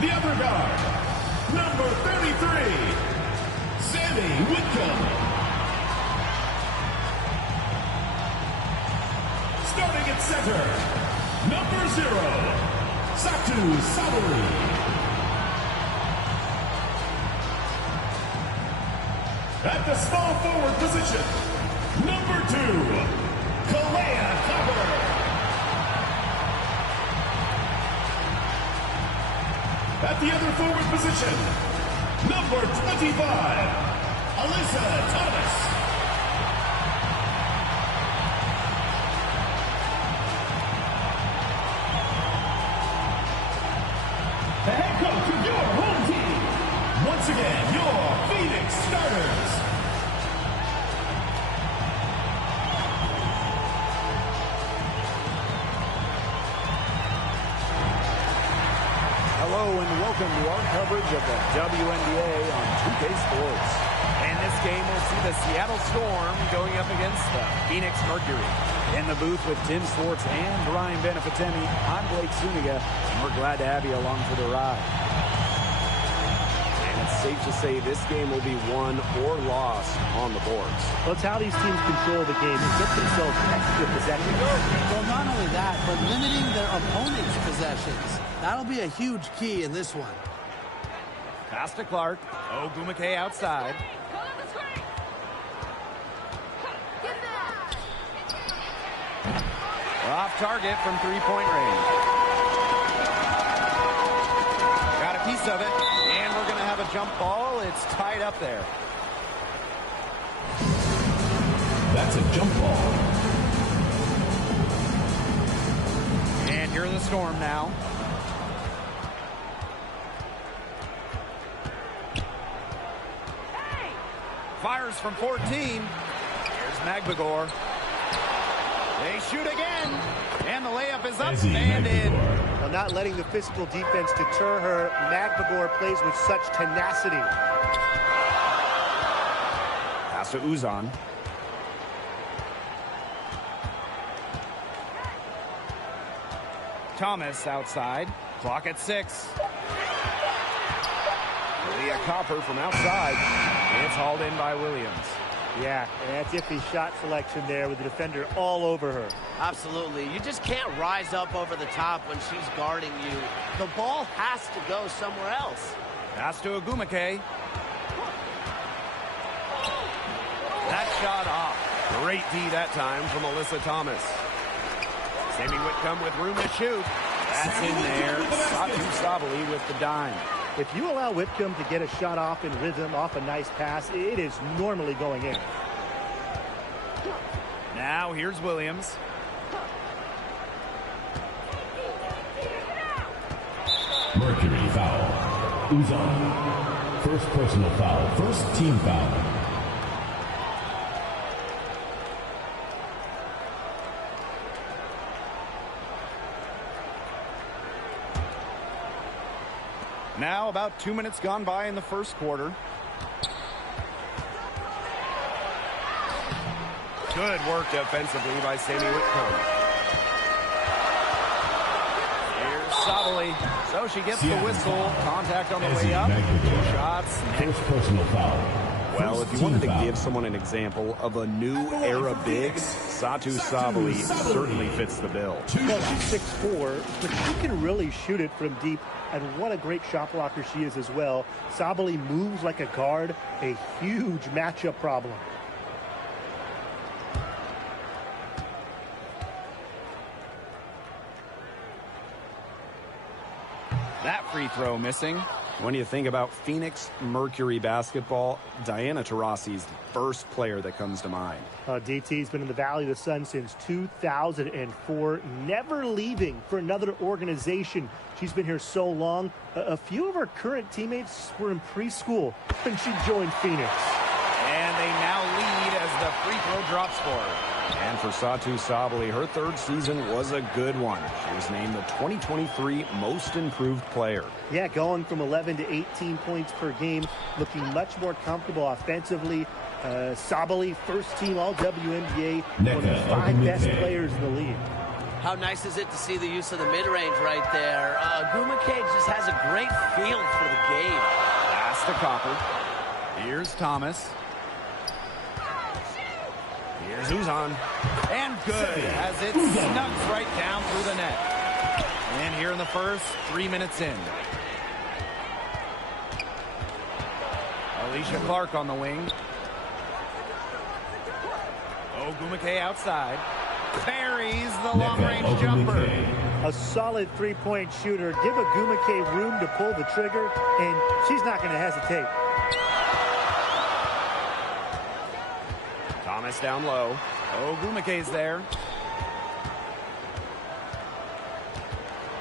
The other guard, number 33, Sammy Whitcomb. Starting at center, number 0, Satu Sabali. At the small forward position, number 2, Kalea Copper. At the other forward position, number 25, Alyssa Thomas. The head coach of your home team. Once again, your Phoenix starters. Hello and welcome to our coverage of the Wnba on 2K Sports. And this game will see the Seattle Storm going up against the Phoenix Mercury. In the booth with Tim Swartz and Brian Benefitemi, I'm Blake Zuniga, and we're glad to have you along for the ride. And it's safe to say this game will be won or lost on the boards. Well, it's how these teams control the game and get themselves extra possession. Well, not only that, but limiting their opponent's possessions. That'll be a huge key in this one. Pass to Clark. Wnba outside. Off target from three-point range. Got a piece of it, and we're going to have a jump ball. It's tied up there. That's a jump ball. And here are the Storm now. Fires from 14. Here's Magbagor. They shoot again. And the layup is up and in. Well, not letting the physical defense deter her, Magbagor plays with such tenacity. Pass to Uzan. Thomas outside. Clock at 6. Leah Copper from outside. It's hauled in by Williams. Yeah, and that's iffy shot selection there with the defender all over her. Absolutely. You just can't rise up over the top when she's guarding you. The ball has to go somewhere else. Pass to Wnba. That shot off. Great D that time from Alyssa Thomas. Sammy Whitcomb with room to shoot. That's in there. Satu Sabali with the dime. If you allow Whitcomb to get a shot off in rhythm, off a nice pass, it is normally going in. Now here's Williams. Mercury foul. Uzan. First personal foul. First team foul. Now about 2 minutes gone by in the first quarter. Good work defensively by Sammy Whitcomb. Here's Sabali. So she gets the whistle. Contact on the way up. 2 shots. First personal foul. Well, if you wanted to give someone an example of a new era big, Satu Sabali certainly fits the bill. Well, she's 6'4", but she can really shoot it from deep. And what a great shot blocker she is as well. Sabali moves like a guard, a huge matchup problem. That free throw missing. When you think about Phoenix Mercury basketball, Diana Taurasi's the first player that comes to mind. DT's been in the Valley of the Sun since 2004, never leaving for another organization. She's been here so long. A few of her current teammates were in preschool when she joined Phoenix. And they now lead as the free throw drops for her. And for Satu Sabali, her third season was a good one. She was named the 2023 Most Improved Player. Yeah, going from 11 to 18 points per game, looking much more comfortable offensively. Sabali, first team all WNBA, one of the 5 best players in the league. How nice is it to see the use of the mid-range right there? Wnba just has a great feel for the game. Pass to Copper. Here's Thomas. Here's Uzan. And good as it snugs right down through the net. And here in the first, 3 minutes in. Alicia Clark on the wing. Wnba outside. Buries the long-range jumper. A solid three-point shooter. Give Wnba room to pull the trigger, and she's not going to hesitate. Thomas down low. Wnba's there.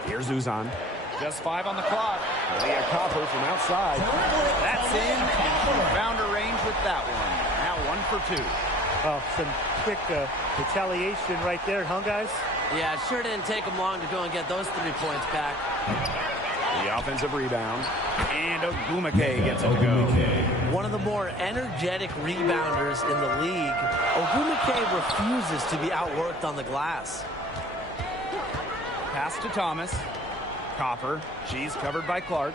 Here's Uzan. Just 5 on the clock. Leah Copper from outside. That's in, and she found her range with that one. Now 1 for 2. Oh, some quick retaliation right there, huh, guys? Yeah, it sure didn't take them long to go and get those 3 points back. The offensive rebound. And Wnba gets it to go. One of the more energetic rebounders in the league. Wnba refuses to be outworked on the glass. Pass to Thomas. Copper. She's covered by Clark.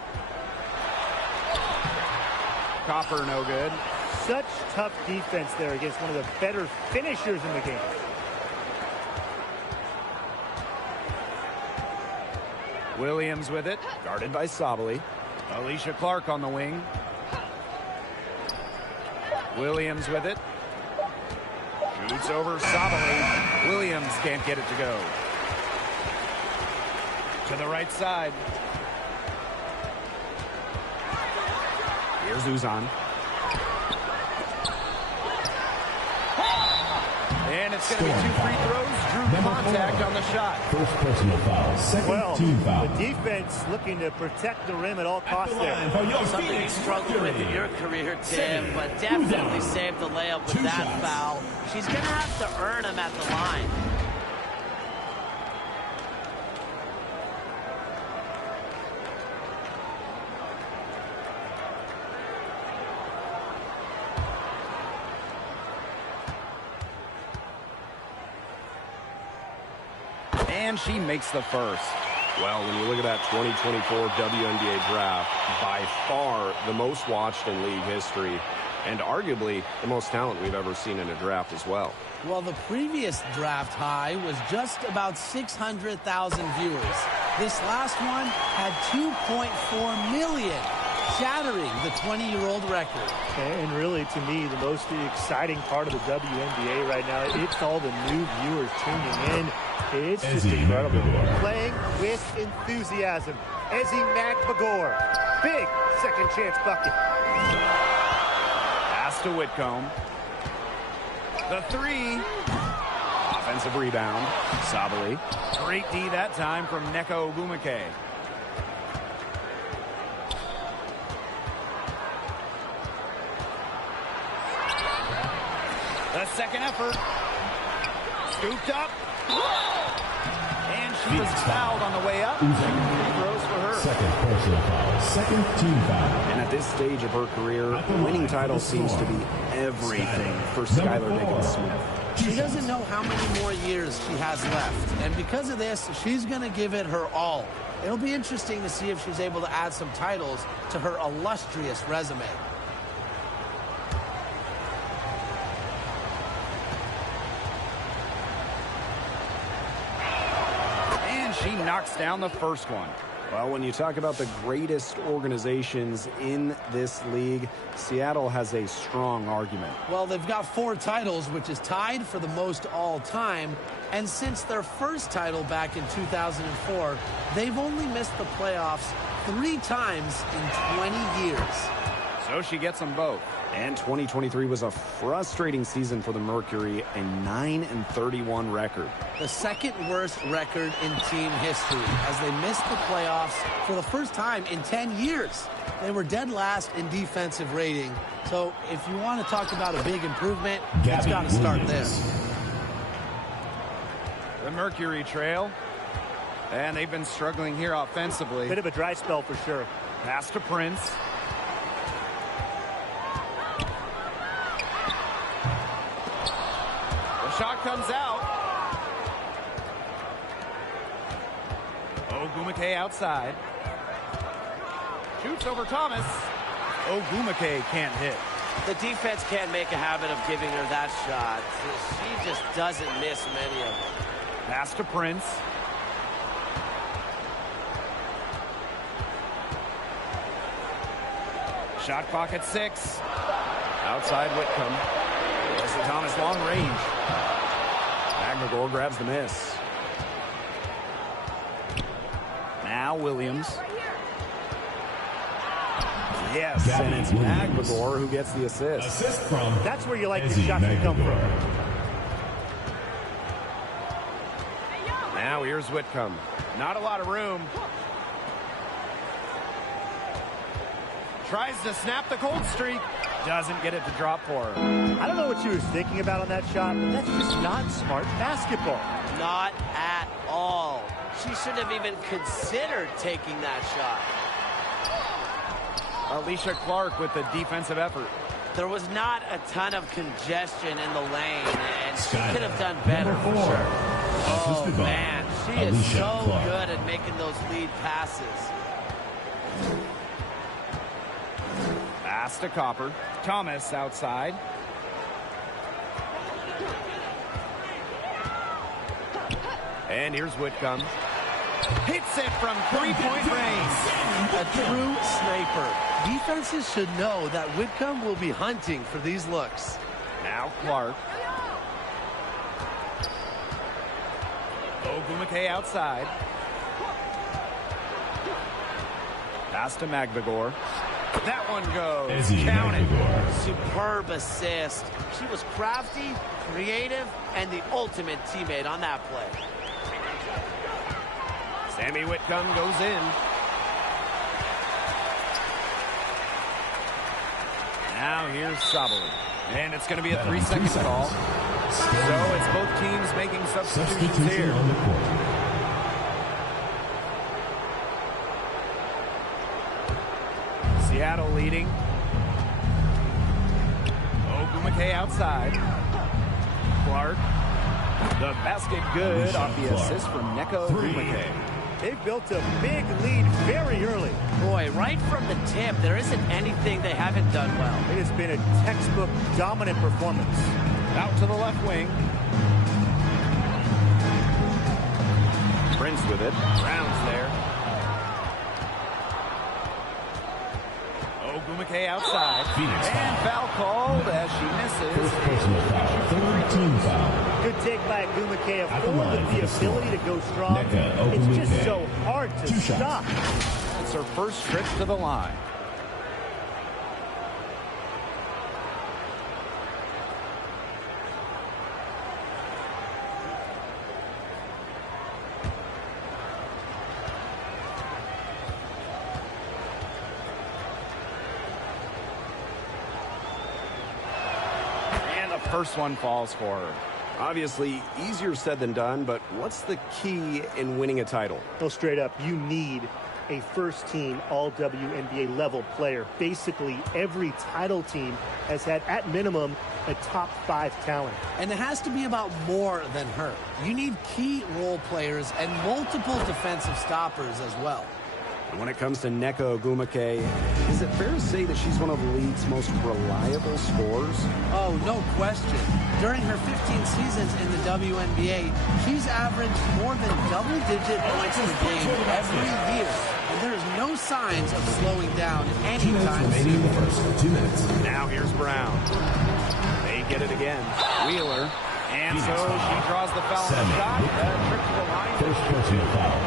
Copper no good. Such tough defense there against one of the better finishers in the game. Williams with it. Guarded by Sabali. Alicia Clark on the wing. Williams with it. Shoots over Sabali. Williams can't get it to go. To the right side. Here's Uzan. And it's going to be 2 free throws. Drew contact on the shot. First personal foul. Second team foul. The defense looking to protect the rim at all costs there. Something you struggled with in your career, Tim, but definitely saved the layup with that foul. She's going to have to earn him at the line. And she makes the first. Well, when you look at that 2024 WNBA draft, by far the most watched in league history, and arguably the most talent we've ever seen in a draft as well. Well, the previous draft high was just about 600,000 viewers. This last one had 2.4 million, shattering the 20-year-old record. And really, to me, the most exciting part of the WNBA right now, it's all the new viewers tuning in. It's just incredible. Playing with enthusiasm. Ezi Magbagor. Big second chance bucket. Pass to Whitcomb. The 3. Offensive rebound. Sabali. Great D that time from Neko Wnba. The second effort. Scooped up. And she was fouled on the way up. 2 free throws for her. Second personal foul. Second team foul. And at this stage of her career, winning title seems to be everything for Skylar Diggins-Smith. She doesn't know how many more years she has left. And because of this, she's going to give it her all. It'll be interesting to see if she's able to add some titles to her illustrious resume. She knocks down the first one. Well, when you talk about the greatest organizations in this league, Seattle has a strong argument. Well, they've got 4 titles, which is tied for the most all time. And since their first title back in 2004, they've only missed the playoffs 3 times in 20 years. So she gets them both. And 2023 was a frustrating season for the Mercury, a 9-31 record. The second worst record in team history as they missed the playoffs for the first time in 10 years. They were dead last in defensive rating. So if you want to talk about a big improvement, it's got to start there. The Mercury trail. And they've been struggling here offensively. Bit of a dry spell for sure. Pass to Prince. Ogumake outside. Shoots over Thomas. Ogumake can't hit. The defense can't make a habit of giving her that shot. She just doesn't miss many of them. Pass to Prince. Shot clock at 6. Outside Whitcomb. Wesley Thomas long range. Magbegor grabs the miss. Now Williams. Yes, and it's Magbegor who gets the assist. Assist from That's where you like the shots to come from. Now here's Whitcomb. Not a lot of room. Tries to snap the cold streak. Doesn't get it to drop for her. I don't know what she was thinking about on that shot, but that's just not smart basketball. Not at all. She shouldn't have even considered taking that shot. Alicia Clark with the defensive effort. There was not a ton of congestion in the lane, and she could have done better for sure. Oh, man, she is so good at making those lead passes. Pass to Copper. Thomas outside. And here's Whitcomb. Hits it from three-point range. A true sniper. Defenses should know that Whitcomb will be hunting for these looks. Now Clark. Ogumake outside. Pass to Magbegor. That one goes. Count it. Superb assist. She was crafty, creative, and the ultimate teammate on that play. Sammy Whitcomb goes in. Now here's Sabali. And it's going to be a 3-second call. So it's both teams making substitutions here. on the court. Seattle leading. Ogumake outside. Clark. The basket good off the assist from Neko Ogumake. They've built a big lead very early. Boy, right from the tip, there isn't anything they haven't done well. It has been a textbook dominant performance. Out to the left wing. Prince with it. Brown's there. Ogumake outside. Phoenix And foul called as she misses. First personal foul. Third team foul. Good take by Ugumake, At the forward line with the for the ability to go strong. Nneka It's just Ogumake. so hard to 2 shots. stop. That's her first trip to the line. First one falls for her. Obviously, easier said than done, but what's the key in winning a title? Well, straight up, you need a first-team all-WNBA level player. Basically, every title team has had, at minimum, a top 5 talent. And it has to be about more than her. You need key role players and multiple defensive stoppers as well. And when it comes to Neko Ogumake, is it fair to say that she's one of the league's most reliable scorers? Oh, no question. During her 15 seasons in the WNBA, she's averaged more than double-digit points per game every year. And there is no signs of slowing down anytime Remaining in soon. the first 2 minutes. Now here's Brown. They get it again. Wheeler. And so she draws the foul on the Sammy shot. Whitcomb. Trip to the line. First personal foul.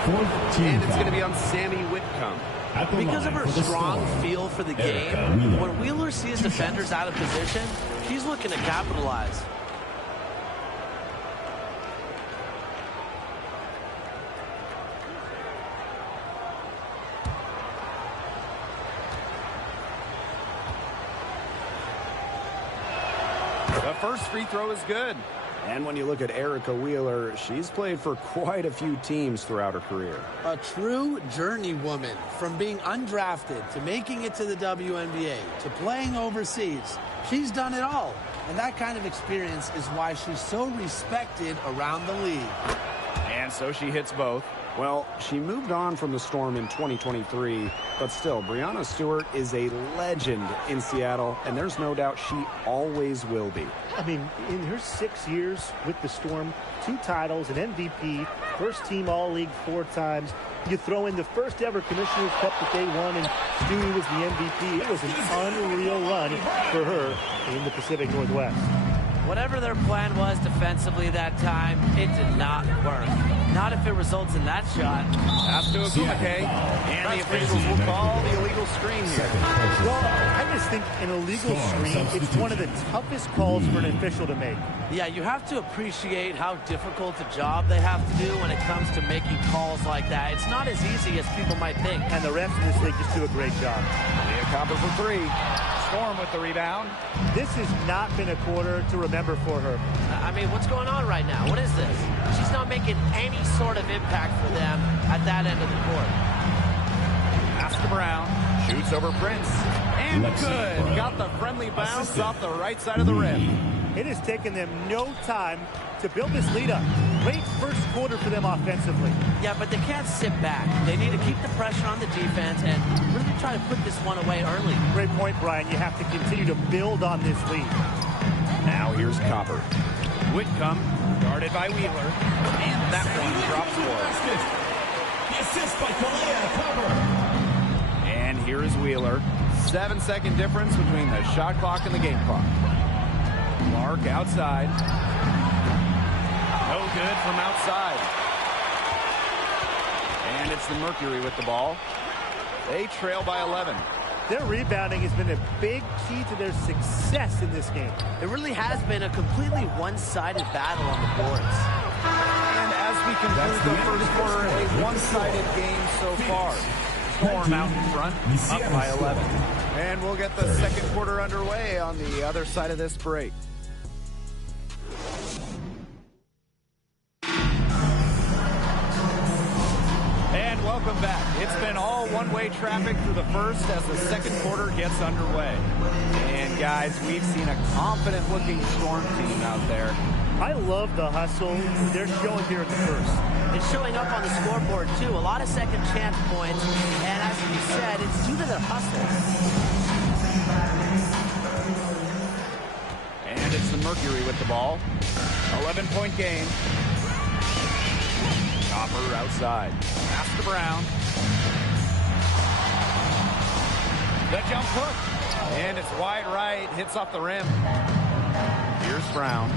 Fourth team And it's foul. going to be on Sammy Whitcomb. At the Because line of her for the strong Storm, feel for the Erica game, Wheeler. when Wheeler sees defenders out of position, she's looking to capitalize. The first free throw is good. And when you look at Erica Wheeler, she's played for quite a few teams throughout her career. A true journeywoman, from being undrafted to making it to the WNBA to playing overseas. She's done it all. And that kind of experience is why she's so respected around the league. And so she hits both. Well, she moved on from the Storm in 2023, but still, Breanna Stewart is a legend in Seattle, and there's no doubt she always will be. I mean, in her 6 years with the Storm, 2 titles, an MVP, first team All-League 4 times. You throw in the first ever Commissioner's Cup that they won, and Stewie was the MVP. It was an unreal run for her in the Pacific Northwest. Whatever their plan was defensively that time, it did not work. Not if it results in that shot. Pass to Wnba, and the officials will call the illegal screen here. Well, I just think an illegal screen, it's one of the toughest calls for an official to make. Yeah, you have to appreciate how difficult a job they have to do when it comes to making calls like that. It's not as easy as people might think. And the refs in this league just do a great job. Leah Copper for 3. Storm with the rebound. This has not been a quarter to remember for her. I mean, what's going on right now? What is this? She's not making any sort of impact for them at that end of the court. Pass to Brown. Shoots over Prince. And good. Got the friendly bounce off the right side of the rim. It has taken them no time to build this lead up. Great first quarter for them offensively. Yeah, but they can't sit back. They need to keep the pressure on the defense and really try to put this one away early. Great point, Brian. You have to continue to build on this lead. Now here's Copper. Whitcomb, guarded by Wheeler. And that one drops for her. The assist by Kalea Copper. And here is Wheeler. 7-second difference between the shot clock and the game clock. Clark outside. No good from outside. And it's the Mercury with the ball. They trail by 11. Their rebounding has been a big key to their success in this game. It really has been a completely one-sided battle on the boards. And as we conclude the first quarter, a one-sided game so far. Storm out in front, up by 11. And we'll get the second quarter underway on the other side of this break. And welcome back. It's been all one-way traffic through the first as the second quarter gets underway. And guys, we've seen a confident-looking Storm team out there. I love the hustle they're showing here at the first. It's showing up on the scoreboard, too. A lot of second chance points. And as you said, it's due to their hustle. And it's the Mercury with the ball. 11-point game. Copper outside. Pass to Brown. The jump hook. And it's wide right. Hits off the rim. Here's Brown.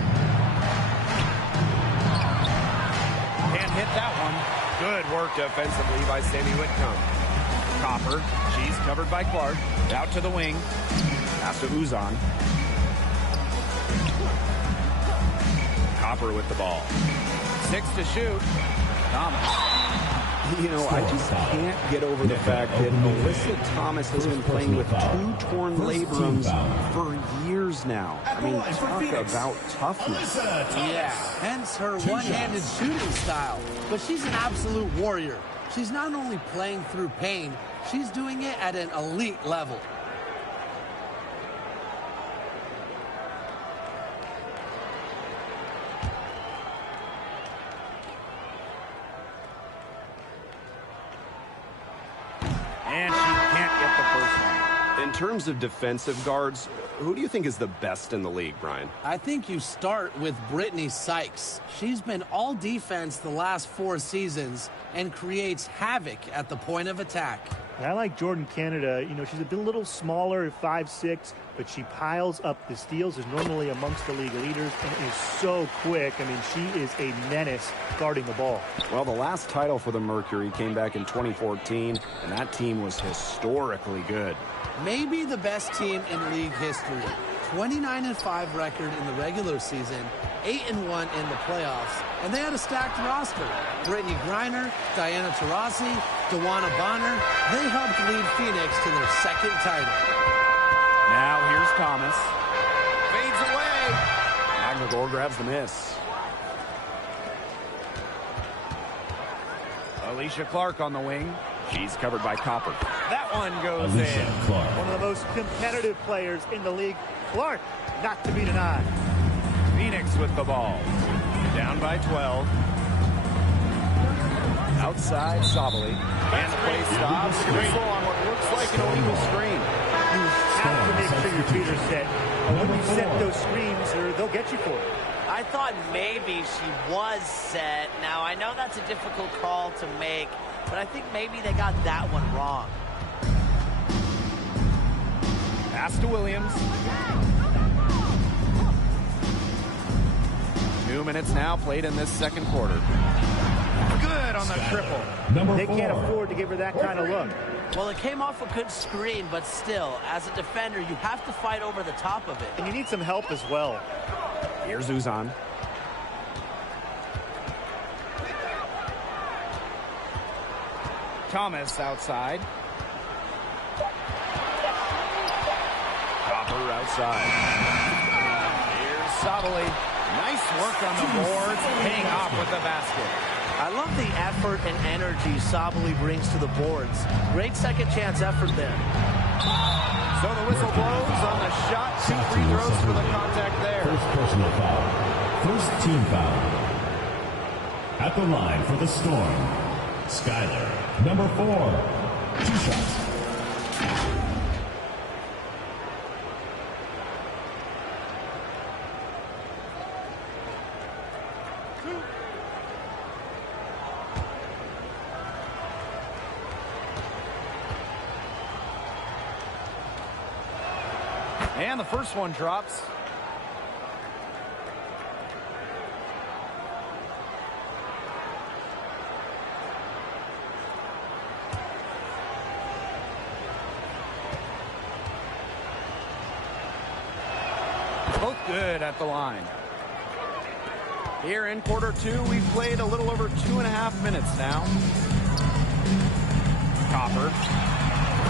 Can't hit that one. Good work defensively by Sammy Whitcomb. Copper. She's covered by Clark. Out to the wing. Pass to Uzan. Copper with the ball. 6 to shoot. Thomas. You know, I just can't get over the fact that Alyssa Thomas has been playing with 2 torn labrums for years now. I mean, talk about toughness. Yeah, hence her one-handed shooting style. But she's an absolute warrior. She's not only playing through pain, she's doing it at an elite level. And she can't get the first one. In terms of defensive guards, who do you think is the best in the league, Brian? I think you start with Brittany Sykes. She's been all defense the last 4 seasons and creates havoc at the point of attack. And I like Jordan Canada. You know, she's a little smaller at 5'6", but she piles up the steals, is normally amongst the league leaders, and is so quick. I mean, she is a menace guarding the ball. Well, the last title for the Mercury came back in 2014, and that team was historically good. Maybe the best team in league history. 29-5 record in the regular season, 8-1 in the playoffs, and they had a stacked roster. Brittany Griner, Diana Taurasi, Wnba Bonner, they helped lead Phoenix to their second title. Now here's Thomas. Fades away. McGore grabs the miss. Alicia Clark on the wing. She's covered by Copper. That one goes in. One of the most competitive players in the league. Clark, not to be denied. Phoenix with the ball. Down by 12. Outside, Sabali. And the play stops. Whistle on what looks like an illegal screen. You have to make sure your feet are set. When you set those screens, or they'll get you for it. I thought maybe she was set. Now, I know that's a difficult call to make, but I think maybe they got that one wrong. Pass to Williams. 2 minutes now played in this second quarter. Good on the triple. They can't afford to give her that kind of look. Well, it came off a good screen, but still, as a defender, you have to fight over the top of it. And you need some help as well. Here's Uzan. Thomas outside. Copper outside. Here's Sabali. Nice work on the boards, paying off with the basket. I love the effort and energy Sabali brings to the boards. Great second chance effort there. So the whistle blows on the shot. 2 free throws for the contact there. First personal foul. First team foul. At the line for the Storm, Skyler, number 4. 2 shots. And the first one drops. Both good at the line. Here in quarter 2, we've played a little over 2.5 minutes now. Copper.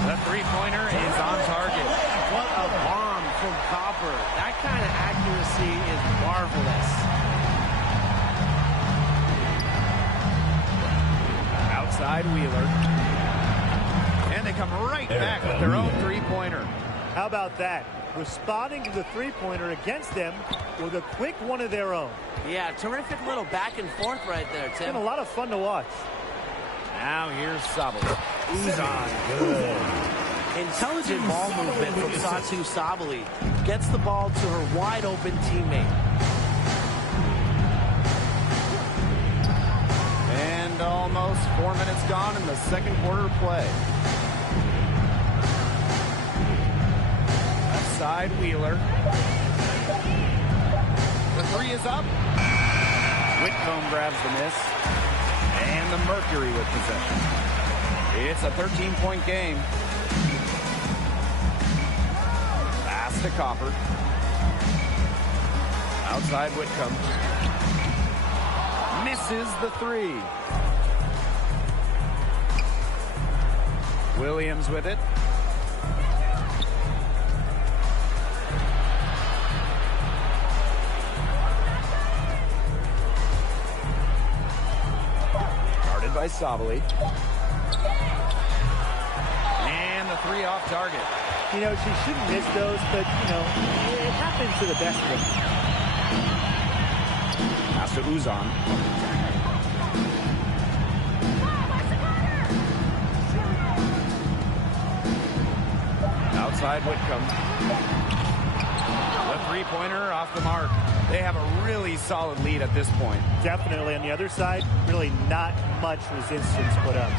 The three-pointer is on target. What a bomb from Copper. That kind of accuracy is marvelous. Outside Wheeler. And they come right back with their own three-pointer. How about that? Responding to the three-pointer against them with a quick one of their own. Yeah, terrific little back and forth right there, It's Tim. been a lot of fun to watch. Now here's Sabali. Uzan, good. Intelligent ball movement from Satu Sabali. Gets the ball to her wide-open teammate. And almost 4 minutes gone in the second quarter play. Left side, Wheeler. The three is up. Whitcomb grabs the miss. And the Mercury with possession. It's a 13-point game. Pass to Copper. Outside Whitcomb. Misses the three. Williams with it. Guarded by Sabali. And the three off target. You know, she shouldn't miss those, but, you know, it happens to the best of them. Pass to Uzan. Outside Whitcomb. The three-pointer off the mark. They have a really solid lead at this point. Definitely. On the other side, really not much resistance put up.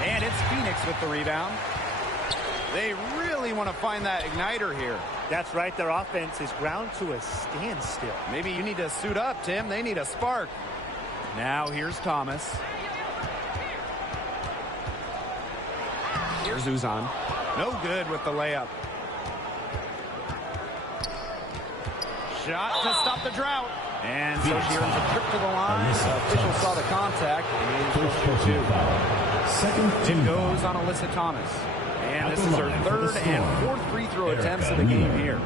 And it's Phoenix with the rebound. They really want to find that igniter here. That's right. Their offense is ground to a standstill. Maybe you need to suit up, Tim. They need a spark. Now here's Thomas. Here's Uzan. No good with the layup. Shot to stop the drought. And so she earns a trip to the line. The official saw the contact. It goes on Alyssa Thomas. And this is her third and fourth free throw attempts of the game here.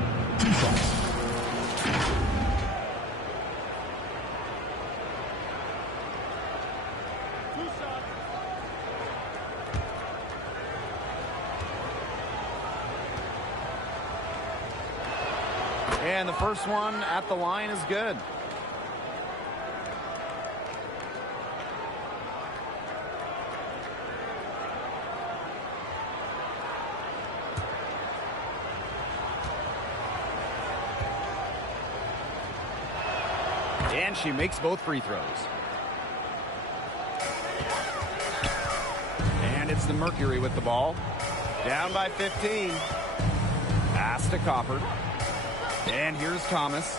And the first one at the line is good. And she makes both free throws. And it's the Mercury with the ball. Down by 15. Pass to Copper. And here's Thomas.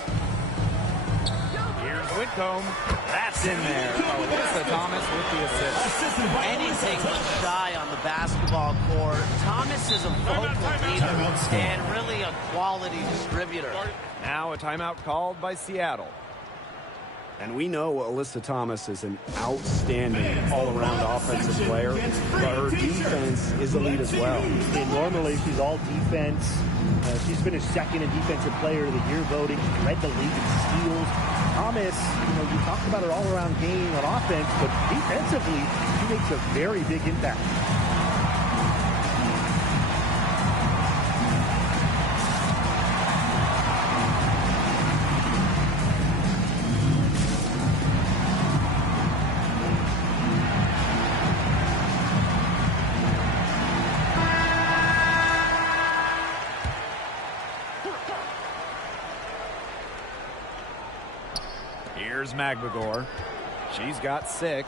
Here's Whitcomb. That's in there. Alyssa Thomas with the assist. Anything but shy on the basketball court. Thomas is a vocal leader and really a quality distributor. Now a timeout called by Seattle. And we know Alyssa Thomas is an outstanding all-around offensive player, but her defense is elite as well. And normally she's all defense. She's finished second in Defensive Player of the Year voting. She led the league in steals. Thomas, you talked about her all-around game on offense, but defensively, she makes a very big impact. Here's Magbagor. She's got 6.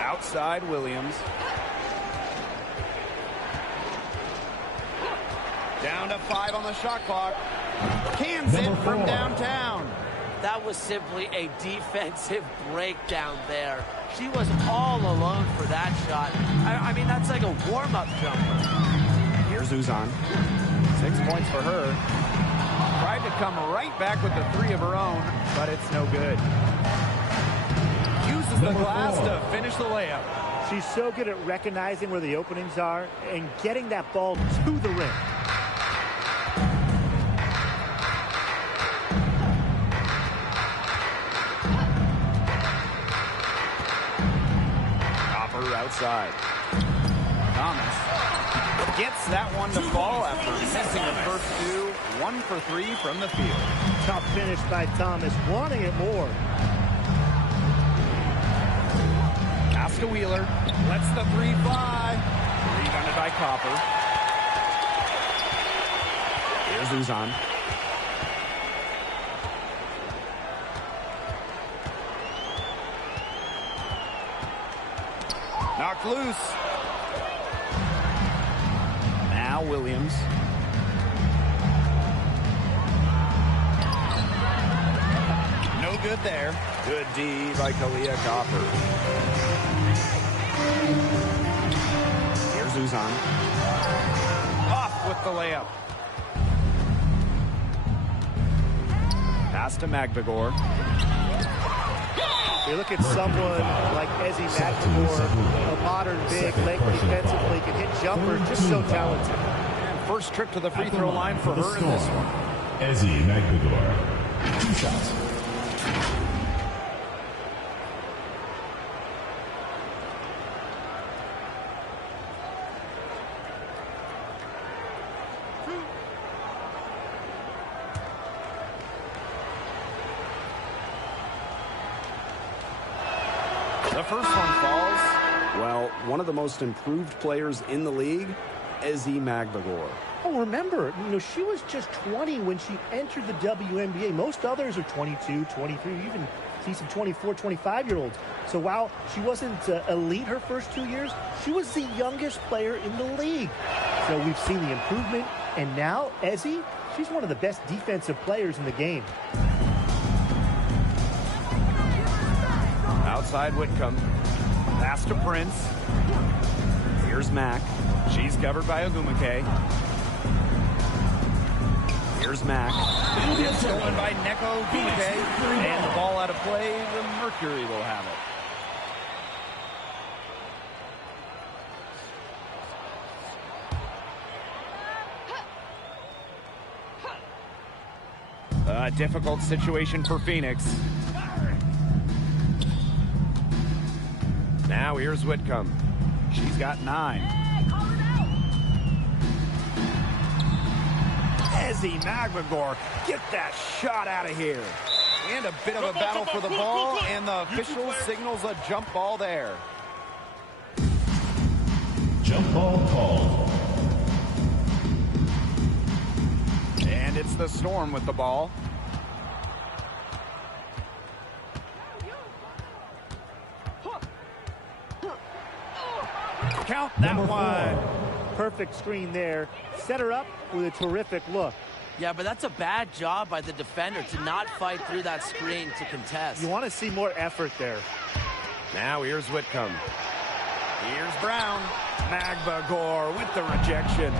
Outside Williams. Down to 5 on the shot clock. Cans it from downtown. That was simply a defensive breakdown there. She was all alone for that shot. I mean, that's like a warm-up jumper. Here's Uzan. 6 points for her. Tried to come right back with the 3 of her own, but it's no good. Uses the glass to finish the layup. She's so good at recognizing where the openings are and getting that ball to the rim. Copper outside. Thomas gets that one to fall after missing the first 2. 1 for 3 from the field. Tough finish by Thomas, wanting it more. Pass to Wheeler. Lets the 3 fly. Rebounded by Copper. Here's Uzan. Knocked loose. Now Williams. No good there. Good D by Kalia Copper. Here's Uzan. Off with the layup. Pass to Magbagor. You look at someone like Ezzy Magbagor, a modern big, length defensively, can hit jumpers, just so talented. And first trip to the free throw line for her in this one. Ezzy Magbagor. 2 shots. The first one falls. Well, one of the most improved players in the league, Ezzy Magbagor. Oh, remember, she was just 20 when she entered the WNBA. Most others are 22, 23, even see some 24, 25-year-olds. So while she wasn't elite her first 2 years, she was the youngest player in the league. So we've seen the improvement, and now Ezzy, she's one of the best defensive players in the game. Outside Whitcomb. Pass to Prince. Here's Mack. She's covered by Ogumake. Here's Mack. It's stolen by Neko Ogumake. And the ball out of play. The Mercury will have it. A difficult situation for Phoenix. Now here's Whitcomb. She's got 9. Ezzy Magbagor, get that shot out of here. And a bit of a battle for the ball, and the official signals a jump ball there. Jump ball called. And it's the Storm with the ball. count that one. Perfect screen there. Set her up with a terrific look. Yeah, but that's a bad job by the defender to not fight through that screen to contest. You want to see more effort there. Now here's Whitcomb. Here's Brown. Magbagor with the rejection.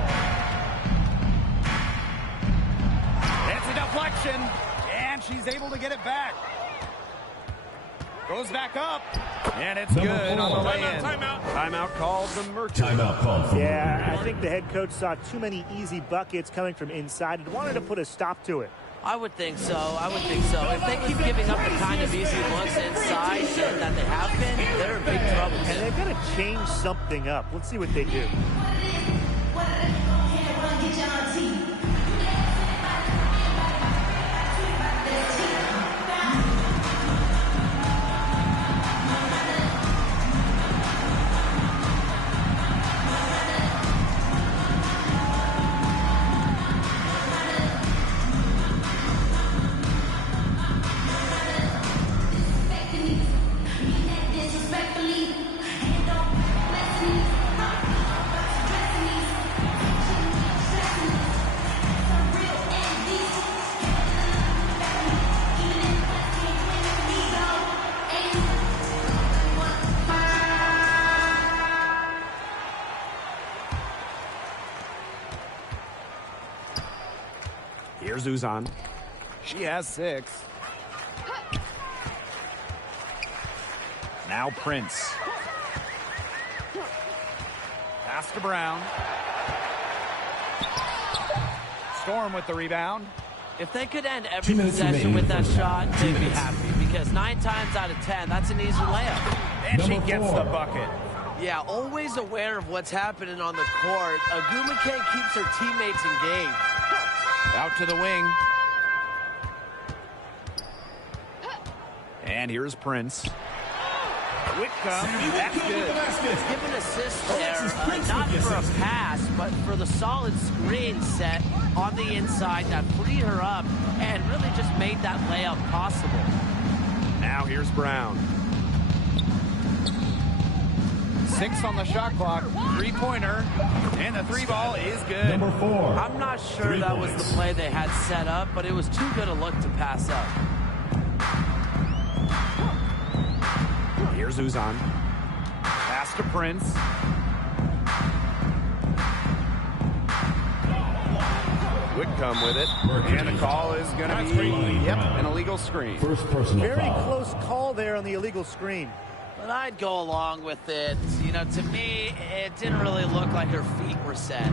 It's a deflection, and she's able to get it back. Goes back up, and it's Number good 4. on the lay-in. Timeout called the Mercury. Timeout called for Yeah, I think the head coach saw too many easy buckets coming from inside and wanted to put a stop to it. I would think so. If they keep giving up the kind of easy looks inside that they have been, they're in big trouble. And they've got to change something up. Let's see what they do. Here's Uzan. She has 6. Now Prince. Pass to Brown. Storm with the rebound. If they could end every possession with that shot, they'd be happy. Because 9 times out of 10, that's an easy layup. And she gets the bucket. Yeah, always aware of what's happening on the court. Wnba keeps her teammates engaged. Out to the wing. And here's Prince. Whitcomb. That's good. Give an assist there, not for a pass, but for the solid screen set on the inside that freed her up and really just made that layup possible. Now here's Brown. 6 on the shot clock. 3-pointer. And the 3-ball is good. Number 4. I'm not sure that was the play they had set up, but it was too good a look to pass up. Here's Uzan. Pass to Prince. Whitcomb with it. And the call is going to be, an illegal screen. First personal Very foul. close call there on the illegal screen. But I'd go along with it. You know, to me, it didn't really look like her feet were set.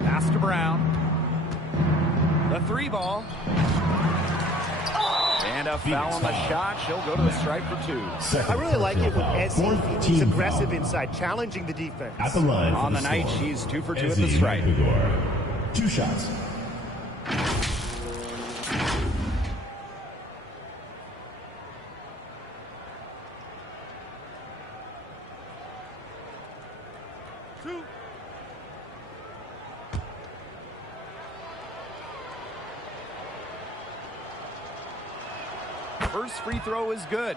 Pass to Brown. The 3-ball. And a foul on the shot. She'll go to the stripe for 2. I really like it with Ezzy. She's aggressive inside, challenging the defense. At the line On the night, score. she's 2 for 2 at Ezzy the stripe. Magbagor. 2 shots. First free throw is good.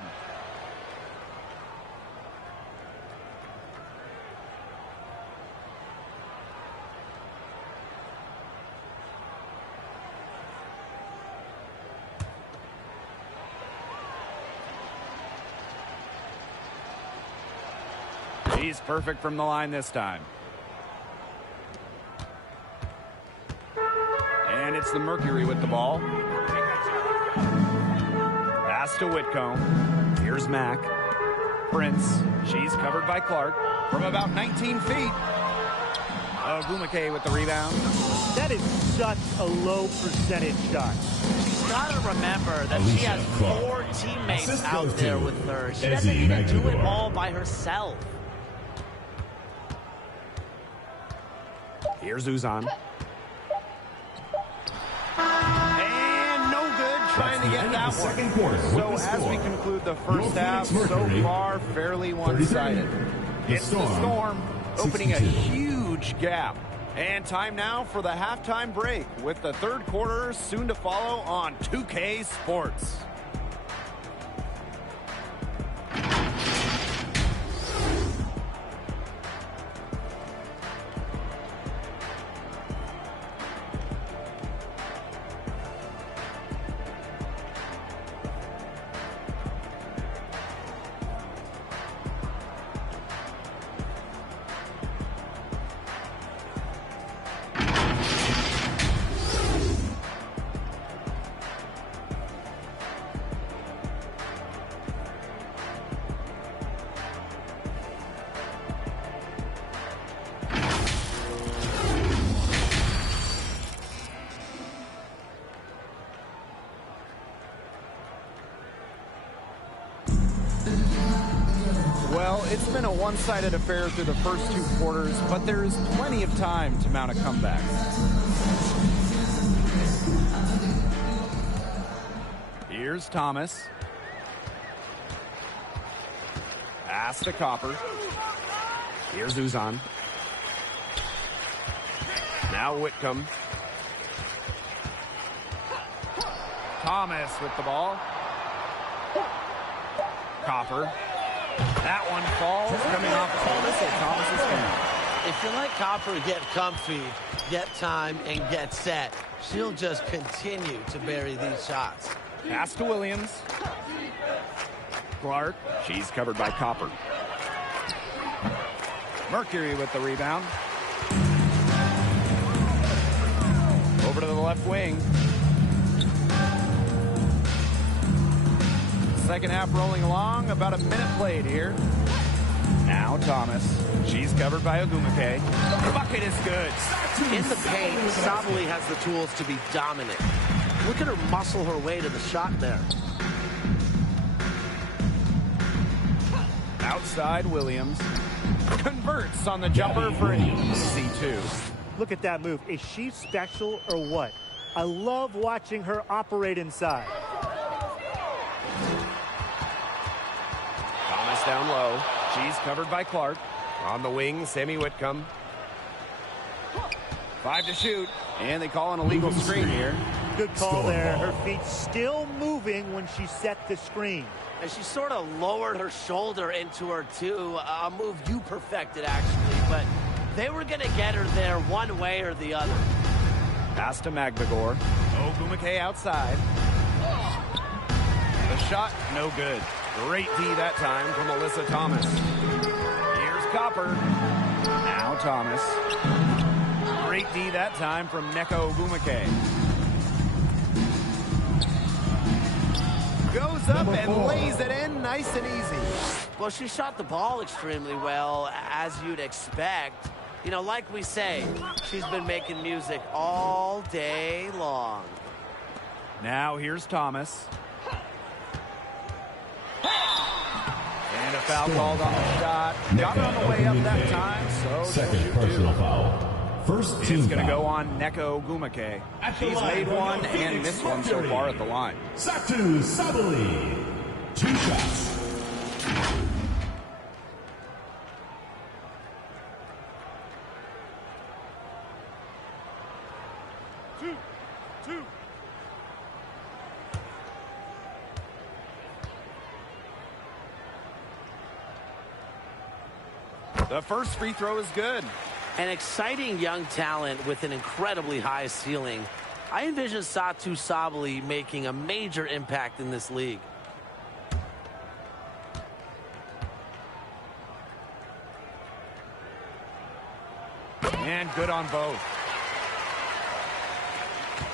She's perfect from the line this time. And it's the Mercury with the ball. Pass to Whitcomb. Here's Mack. Prince. She's covered by Clark from about 19 feet. Wnba with the rebound. That is such a low percentage shot. She's got to remember that she has 4 teammates Assist out goes there to with her. She Ezzy doesn't even do it Magbagor. all by herself. Here's Uzan. And no good trying to get that one. Second quarter. So as we conclude the first half, so far fairly one-sided. It's the Storm opening a huge gap. And time now for the halftime break with the third quarter soon to follow on 2K Sports. It's been a one-sided affair through the first 2 quarters, but there is plenty of time to mount a comeback. Here's Thomas. Pass to Copper. Here's Uzan. Now Whitcomb. Thomas with the ball. Copper. That one falls coming off Thomas, so Thomas is coming. If you let Copper get comfy, get time, and get set, she'll just continue to bury these shots. Pass to Williams. Clark. She's covered by Copper. Mercury with the rebound. Over to the left wing. Second half rolling along. About a minute played here. Now Thomas. She's covered by Wnba. The bucket is good. In the paint, Sabali has the tools to be dominant. Look at her muscle her way to the shot there. Outside Williams. Converts on the jumper for an easy 2. Look at that move. Is she special or what? I love watching her operate inside. Thomas down low. She's covered by Clark. On the wing, Sammy Whitcomb. 5 to shoot. And they call an illegal screen here. Good call there. Her feet still moving when she set the screen. And she sort of lowered her shoulder into her, too. A move you perfected, actually. But they were going to get her there one way or the other. Pass to Magdagor. Wnba outside. The shot, no good. Great D that time from Alyssa Thomas. Here's Copper. Now Thomas. Great D that time from Wnba. Goes up and lays it in nice and easy. Well, she shot the ball extremely well, as you'd expect. You know, like we say, she's been making music all day long. Now here's Thomas. And a foul called on the shot. Got it on the way up that time, so second personal foul. First team it's going to foul. go on Wnba. She's made one and missed one so far at the line. Satu Sabali. 2 shots. Two. The first free throw is good. An exciting young talent with an incredibly high ceiling. I envision Satu Sabali making a major impact in this league. And good on both.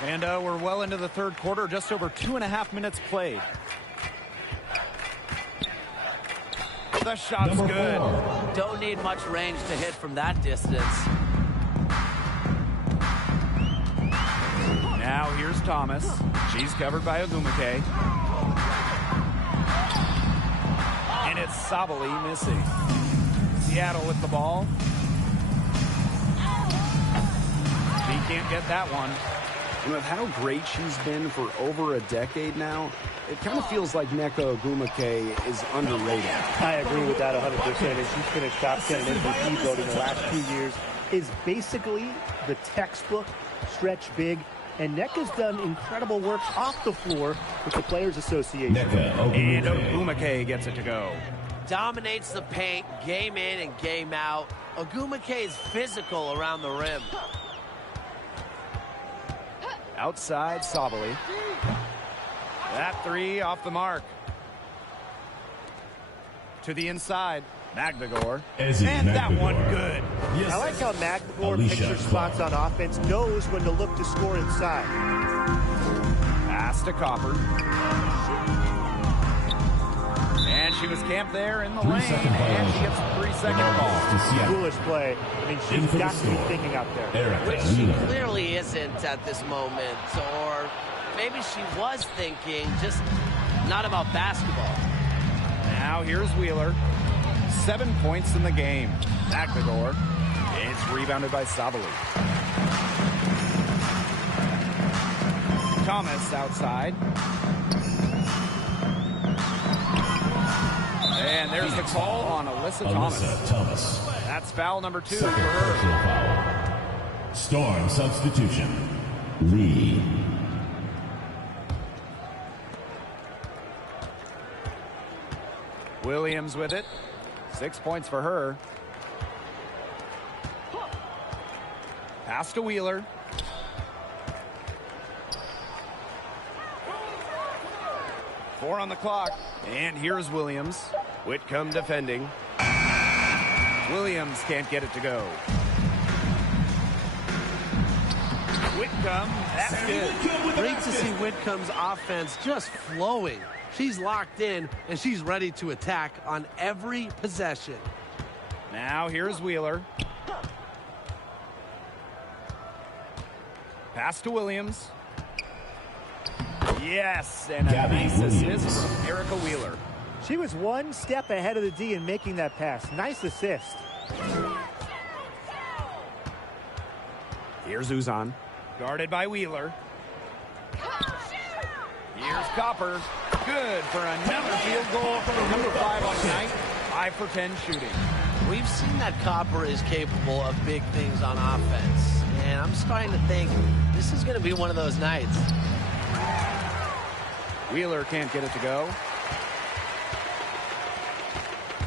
And we're well into the third quarter, just over 2.5 minutes played. The shot's good. Don't need much range to hit from that distance. Now here's Thomas. She's covered by Wnba. And it's Sabali missing. Seattle with the ball. She can't get that one. And with how great she's been for over a decade now, it kind of feels like Wnba is underrated. I agree with that 100%. And she's finished top 10 in MVP voting the last 2 years. Is basically the textbook stretch big. And Nneka's done incredible work off the floor with the Players Association. And Wnba gets it to go. Dominates the paint, game in and game out. Wnba is physical around the rim. Outside Sabali. That 3 off the mark. To the inside. Magdagor. And that one good. Yes. I like how Magdagor picks her spots on offense, knows when to look to score inside. Pass to Copper. And she was camped there in the lane, and she gets a 3-second call. Foolish play. I mean, she's got to be thinking out there. Which she clearly isn't at this moment. Or maybe she was thinking, just not about basketball. Now here's Wheeler. 7 points in the game. Back the door. It's rebounded by Sabali. Thomas outside. And there's the call on Alyssa Thomas. That's foul number 2 for her. Foul. Storm substitution. Lee. Williams with it. 6 points for her. Pass to Wheeler. Four on the clock. And here's Williams. Whitcomb defending. Williams can't get it to go. Whitcomb, that's good. Great to see Whitcomb's offense just flowing. She's locked in, and she's ready to attack on every possession. Now here's Wheeler. Pass to Williams. Yes, and a nice assist from Erica Wheeler. She was one step ahead of the D in making that pass. Nice assist. Here's Uzan. Guarded by Wheeler. Here's Copper. Good for another field goal for number 5 on tonight. 5 for 10 shooting. We've seen that Copper is capable of big things on offense. And I'm starting to think this is going to be one of those nights. Wheeler can't get it to go.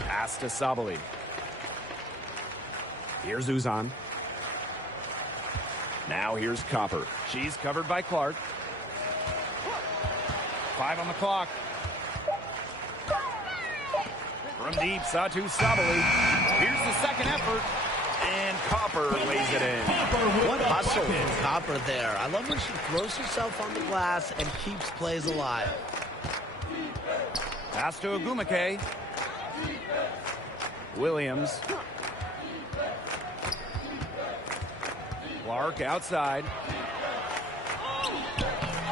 Pass to Sabali. Here's Uzan. Now here's Copper. She's covered by Clark. 5 on the clock. From deep, Satu Sabali. Here's the second effort. And Copper lays it in. What hustle from Copper there. I love when she throws herself on the glass and keeps plays alive. Pass to Ogumake. Williams. Clark outside.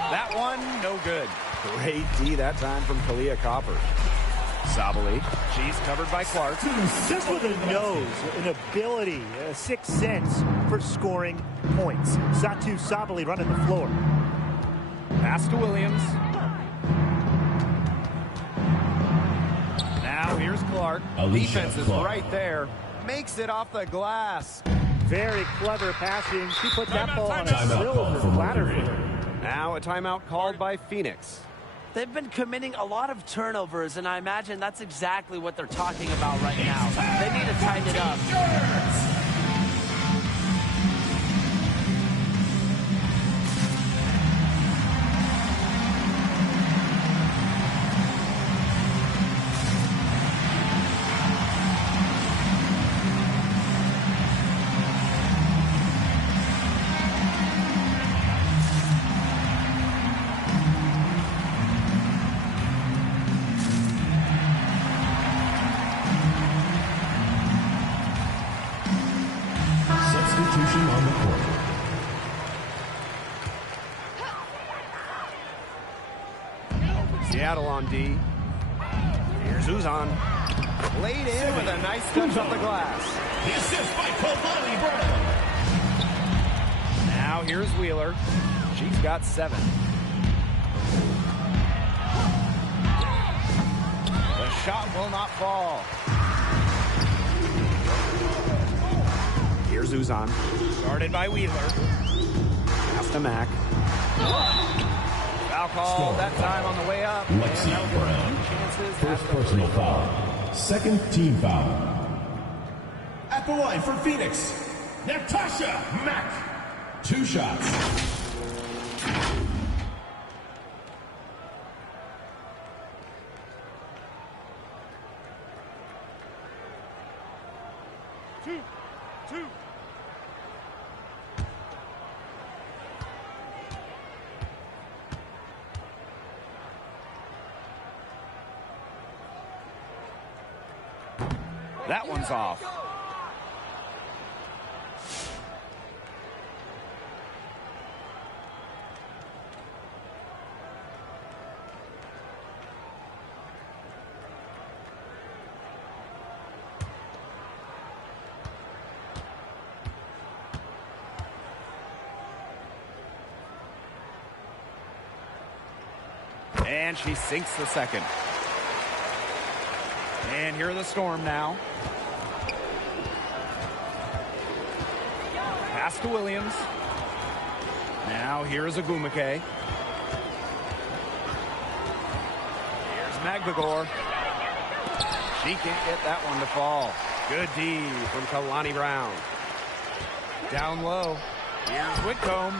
That one, no good. Great D that time from Kalia Copper. Sabali. She's covered by Clark. Just with a nose, an ability, a sixth sense for scoring points. Satu Sabali running the floor. Pass to Williams. Now here's Clark. Defense is right there. Makes it off the glass. Very clever passing. She put that ball on a silver platter. Now a timeout called by Phoenix. They've been committing a lot of turnovers, and I imagine that's exactly what they're talking about right now. They need to tighten it up. Substitution on the court. Seattle on D. Here's Uzan. Laid in with a nice touch off the glass. The assist by Kalani Brown. Now here's Wheeler. She's got 7. The shot will not fall. Here's Uzan. Started by Wheeler. Pass to Mack. Foul call that time on the way up. Lexi Brown. First personal foul. Second team foul. At the line for Phoenix, Natasha Mack. 2 shots. Two. That one's off. And she sinks the second. And here are the Storm now. Pass to Williams. Now here's Wnba. Here's Magbagor. She can't get that one to fall. Good D from Kalani Brown. Down low. Here's Whitcomb.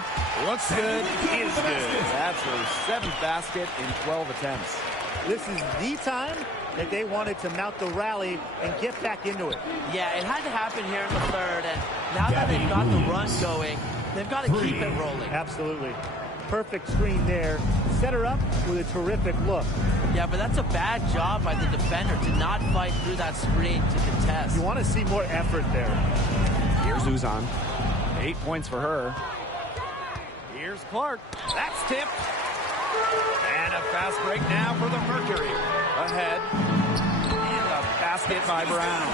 Looks good. Is good. That's her 7th basket in 12 attempts. This is the time that they wanted to mount the rally and get back into it. Yeah, it had to happen here in the third, and now that they've got the run going, they've got to keep it rolling. Absolutely. Perfect screen there. Set her up with a terrific look. Yeah, but that's a bad job by the defender to not fight through that screen to contest. You want to see more effort there. Here's Uzan. 8 points for her. Here's Clark. That's tipped. And a fast break now for the Mercury. Ahead. And a basket by Brown.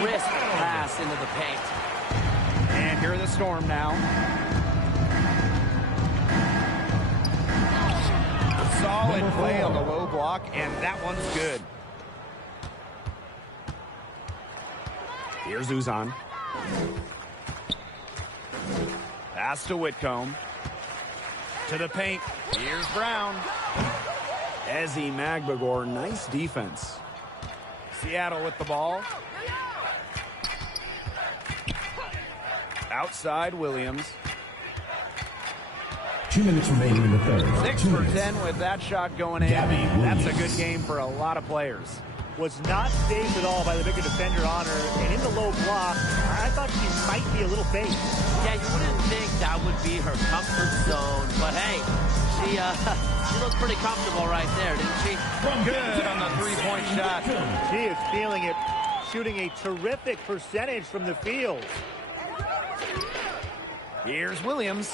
Crisp pass into the paint. And here are the Storm now. Solid play on the low block, and that one's good. Here's Uzan. Pass to Whitcomb. To the paint. Here's Brown. Ezzy Magbagor, nice defense. Seattle with the ball. Outside Williams. 2 minutes remaining in the third. 6 for 10 with that shot going in. That's a good game for a lot of players. Was not phased at all by the bigger defender on her. And in the low block, I thought she might be a little phased. Yeah, you wouldn't think that would be her comfort zone. But hey, she looked pretty comfortable right there, didn't she? Good on the three-point shot. She is feeling it. Shooting a terrific percentage from the field. Here's Williams.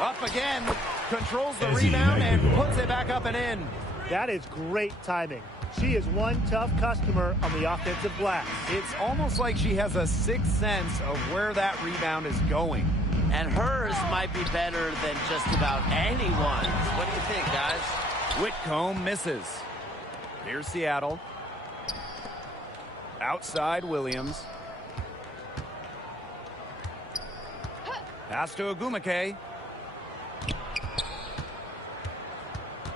Up again. Controls the rebound and puts it back up and in. That is great timing. She is one tough customer on the offensive glass. It's almost like she has a sixth sense of where that rebound is going. And hers might be better than just about anyone's. What do you think, guys? Whitcomb misses. Here's Seattle. Outside Williams. Pass to Wnba.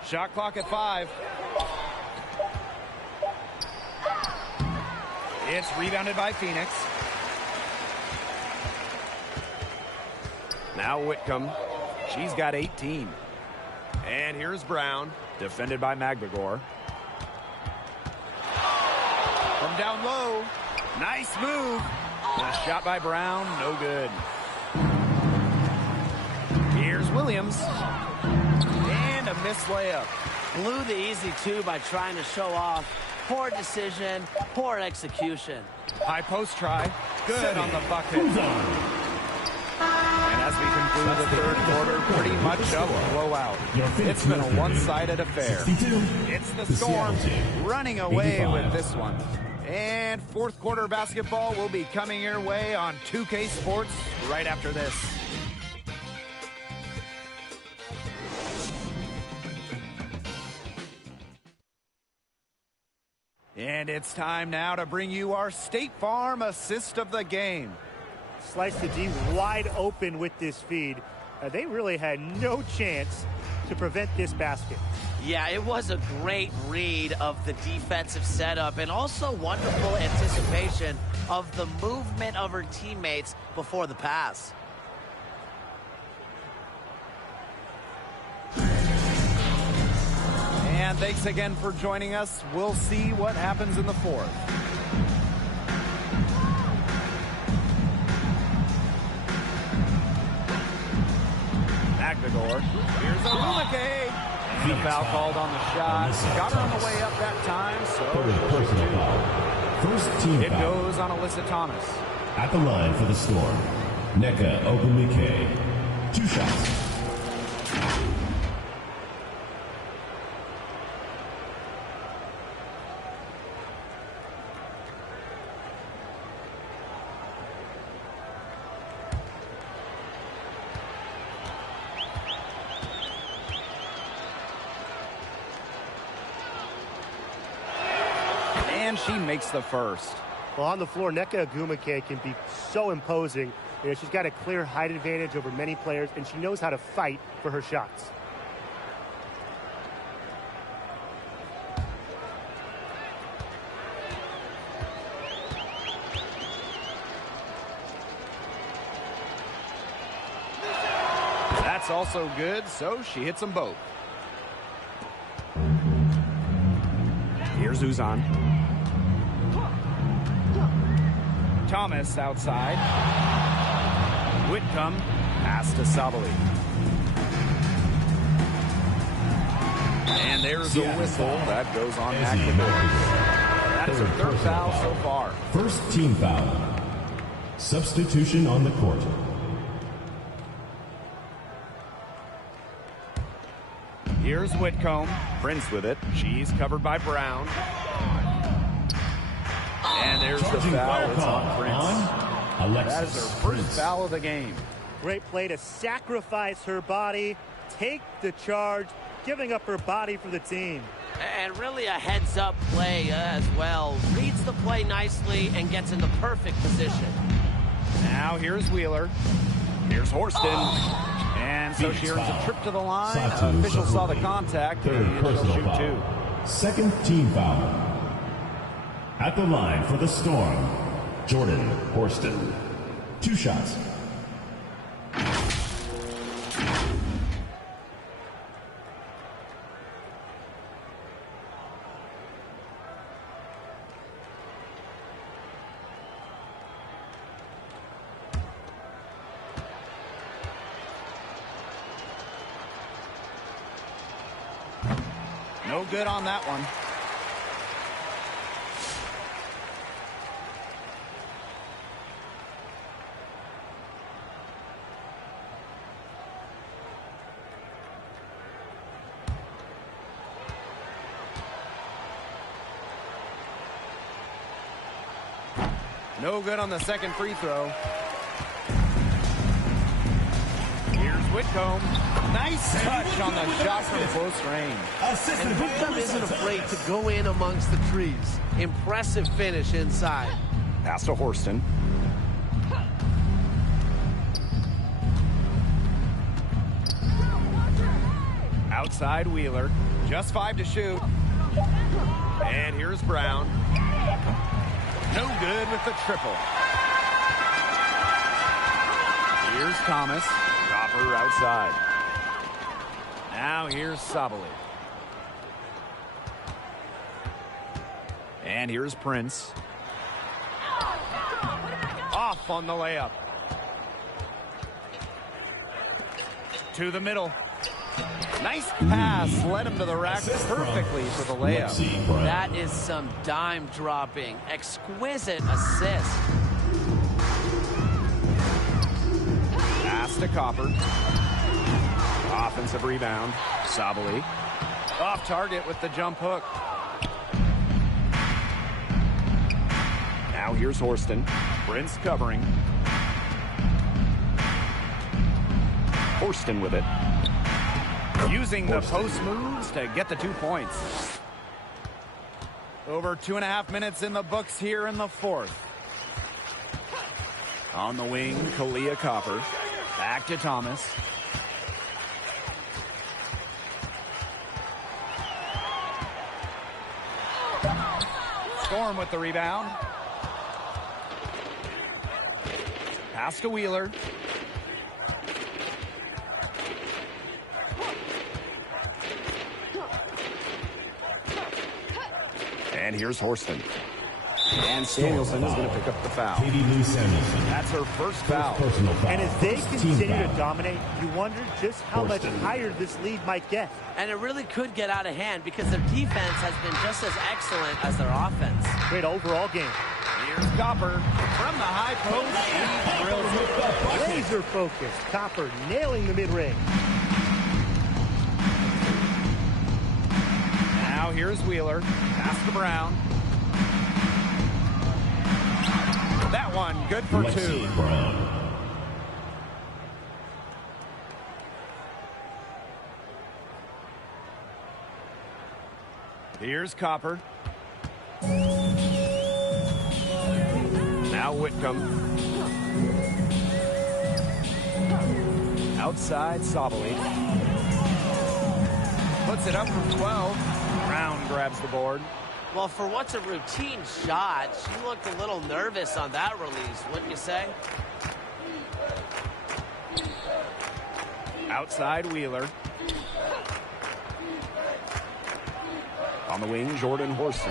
Shot clock at 5. It's rebounded by Phoenix. Now Whitcomb. She's got 18. And here's Brown, defended by Magbagor. From down low. Nice move. A shot by Brown, no good. Here's Williams. And a missed layup. Blew the easy two by trying to show off. Poor decision, poor execution. High post try. Good on the bucket. And as we conclude the third quarter, pretty much a blowout. It's been a one-sided affair. It's the Storm running away with this one. And fourth quarter basketball will be coming your way on 2K Sports right after this. And it's time now to bring you our State Farm assist of the game. Sliced the D wide open with this feed. They really had no chance to prevent this basket. Yeah, it was a great read of the defensive setup and also wonderful anticipation of the movement of her teammates before the pass. And thanks again for joining us. We'll see what happens in the fourth. Magbagor. Here's Wnba. And a foul called on the shot. Got her on the way up that time, so Personal foul. First team it foul. goes on Alyssa Thomas. At the line for the Storm, Wnba. 2 shots. And she makes the first. Well, on the floor, Wnba can be so imposing. You know, she's got a clear height advantage over many players, and she knows how to fight for her shots. That's also good, so she hits them both. Here's Uzan. Thomas outside. Whitcomb, pass to Sabali. And there's a whistle. That goes on back to That is her third foul so far. First team foul. Substitution on the court. Here's Whitcomb. Prince with it. She's covered by Brown. And there's the foul. It's on Prince. That is her first foul of the game. Great play to sacrifice her body, take the charge, giving up her body for the team. And really a heads-up play as well. Reads the play nicely and gets in the perfect position. Now here's Wheeler. Here's Horston. And so she earns a trip to the line. Official saw the contact, and she'll shoot two. Second team foul. At the line for the Storm, Jordan Horston. 2 shots. No good on that one. No good on the second free throw. Here's Whitcomb. Nice touch on the shot from close range. And Whitcomb isn't afraid to go in amongst the trees. Impressive finish inside. Pass to Horston. Outside Wheeler. Just 5 to shoot. And here's Brown. No good with the triple. Here's Thomas. Copper outside. Now here's Sabali. And here's Prince. Off on the layup. To the middle. Nice pass. Led him to the rack perfectly for the layup. That is some dime dropping. Exquisite assist. Pass to Copper. Offensive rebound. Sabali. Off target with the jump hook. Now here's Horston. Prince covering. Horston with it. Using the post moves to get the 2 points. Over 2.5 minutes in the books here in the fourth. On the wing, Kalia Copper. Back to Thomas. Storm with the rebound. Pass to Wheeler. And here's Horston. And Samuelson is going to pick up the foul. That's her first foul. And as they continue to dominate, you wonder just how much higher this lead might get. And it really could get out of hand because their defense has been just as excellent as their offense. Great overall game. Here's Copper from the high post. Laser focused. Copper nailing the mid-range. Now here's Wheeler. Pass to Brown. That one good for 2. Here's Copper. Now Whitcomb. Outside Sabali. Puts it up from 12. Brown grabs the board. Well, for what's a routine shot, she looked a little nervous on that release, wouldn't you say? Outside Wheeler. On the wing, Jordan Horson.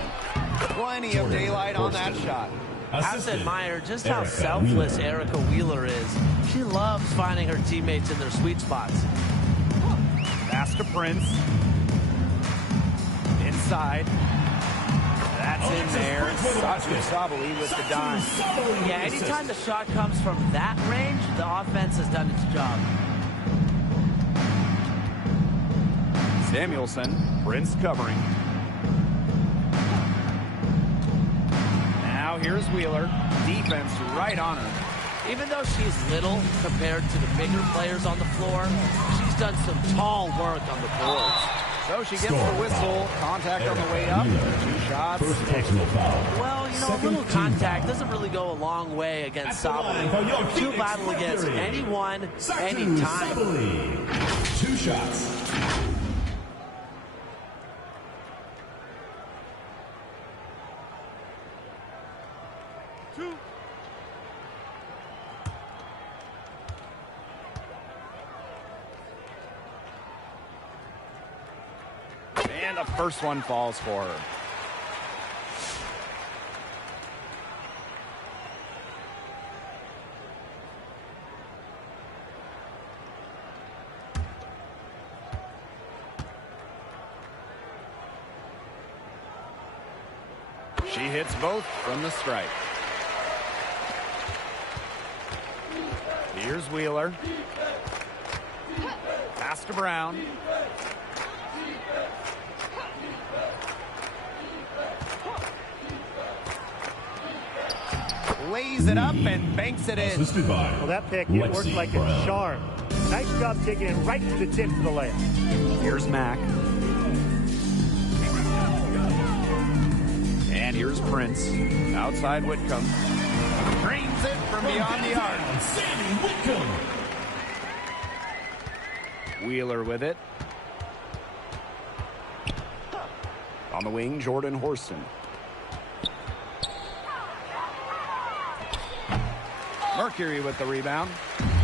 Plenty of daylight on that shot. I have to admire just how selfless Erica Wheeler is. She loves finding her teammates in their sweet spots. Pass to Prince. Inside. That's in there. Satu Sabali with the dime. Yeah, anytime the shot comes from that range, the offense has done its job. Samuelson. Prince covering. Now here's Wheeler. Defense right on her. Even though she's little compared to the bigger players on the floor, she's done some tall work on the boards. So she gets the whistle. Contact on the way up. 2 shots. First personal foul. Well, you know, a little contact doesn't really go a long way against Sabali. She'll battle against anyone, anytime. 2 shots. And the first one falls for her. She hits both from the stripe. Here's Wheeler. Pass to Brown. Lays it up and banks it in. Well, that pick, it worked like a charm. Nice job taking it right to the tip for the layup. Here's Mack. And here's Prince. Outside Whitcomb. Drains it from beyond the arc. Wheeler with it. On the wing, Jordan Horson. Mercury with the rebound.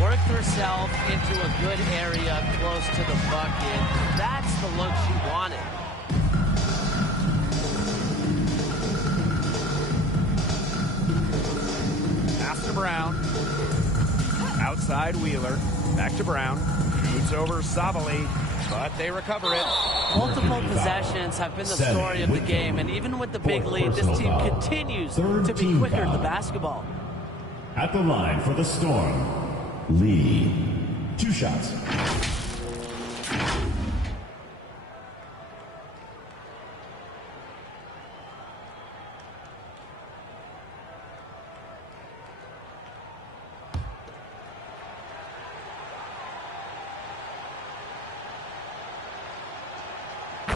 Worked herself into a good area close to the bucket. That's the look she wanted. Pass to Brown. Outside Wheeler. Back to Brown. Shoots over Sabali, but they recover it. Multiple possessions have been the story of the game, and even with the big lead, this team continues to be quicker to the basketball. At the line for the Storm, Lee. 2 shots.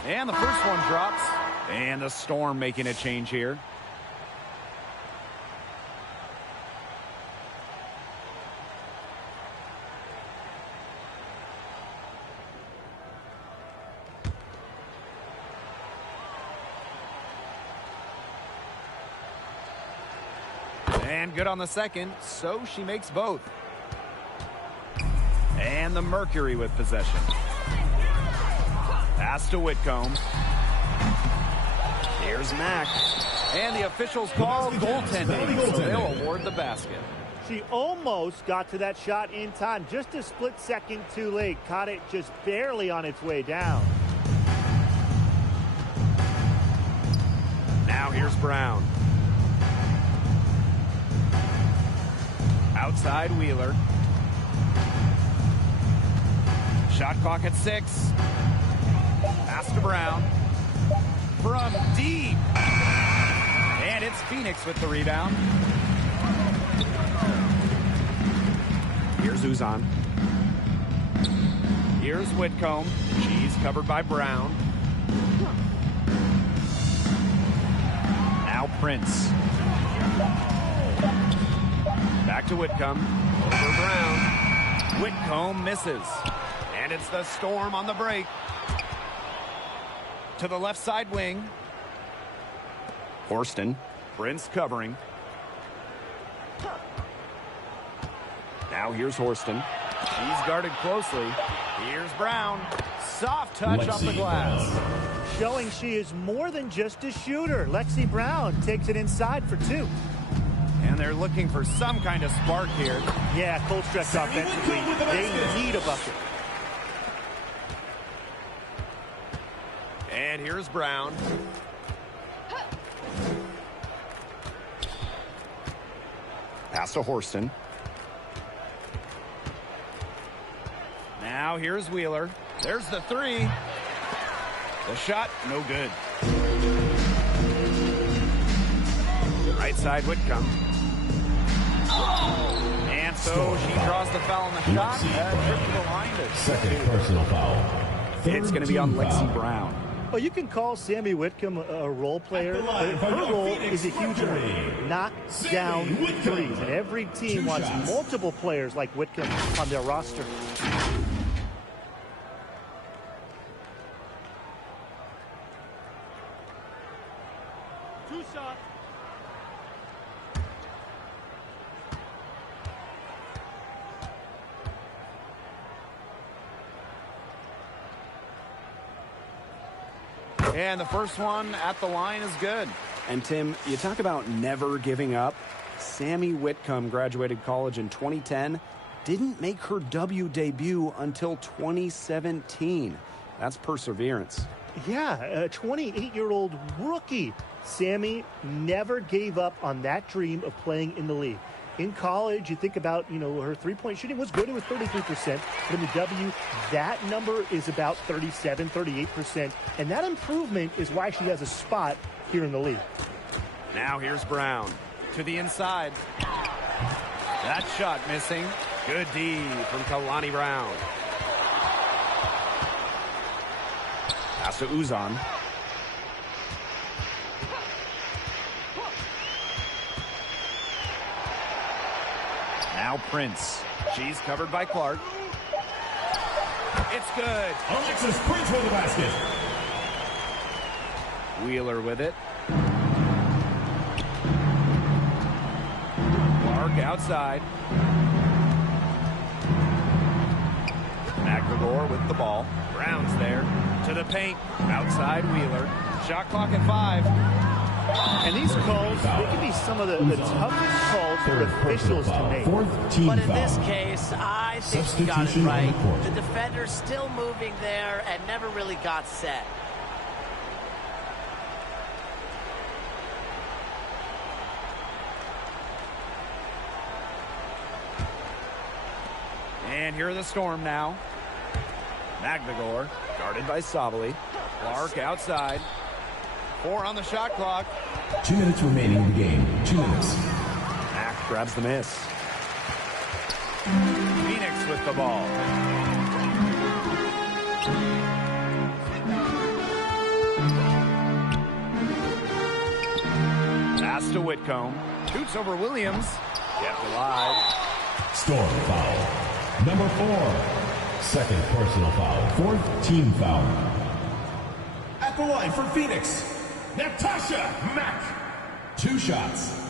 And the first one drops. And the Storm making a change here. And good on the second, so she makes both. And the Mercury with possession. Pass to Whitcomb. Here's Mack. And the officials call goaltending, so they'll award the basket. She almost got to that shot in time, just a split second too late. Caught it just barely on its way down. Now here's Brown. Outside Wheeler. Shot clock at 6. Pass to Brown. From deep. And it's Phoenix with the rebound. Here's Uzan. Here's Whitcomb. She's covered by Brown. Now Prince. Back to Whitcomb. Over Brown. Whitcomb misses. And it's the Storm on the break. To the left side wing. Horston. Prince covering. Now here's Horston. He's guarded closely. Here's Brown. Soft touch off the glass. Showing she is more than just a shooter. Lexi Brown takes it inside for 2. And they're looking for some kind of spark here. Yeah, Colstrek offensively, they need a bucket. And here's Brown. Pass to Horston. Now here's Wheeler. There's the 3. The shot, no good. Right side Whitcomb. And so she draws the foul on the shot. Trip to the line to Second personal foul. It's going to be on Lexi Brown. Well, you can call Sammy Whitcomb a role player, but her role is a huge one. Knock down threes. And every team wants multiple players like Whitcomb on their roster. And the first one at the line is good. And Tim, you talk about never giving up. Sammy Whitcomb graduated college in 2010, didn't make her W debut until 2017. That's perseverance. Yeah, a 28-year-old rookie. Sammy never gave up on that dream of playing in the league. In college, you think about, her three-point shooting was good. It was 33%. But in the W, that number is about 37, 38%. And that improvement is why she has a spot here in the league. Now here's Brown to the inside. That shot missing. Good D from Kalani Brown. Pass to Uzan. Now Prince. She's covered by Clark. It's good. Alexis Prince for the basket. Wheeler with it. Clark outside. McGregor with the ball. Brown's there. To the paint. Outside Wheeler. Shot clock at 5. And these calls, they can be some of the toughest calls for officials to make. But in this case, I think he got it right. The defender's still moving there and never really got set. And here are the Storm now. McGregor guarded by Sabali. Clark outside. 4 on the shot clock. 2 minutes remaining in the game. 2 minutes. Mack grabs the miss. Phoenix with the ball. Pass to Whitcomb. Shoots over Williams. Kept alive. Storm foul. Number 4. Second personal foul. 4th team foul. At the line for Phoenix, Natasha Mack. 2 shots.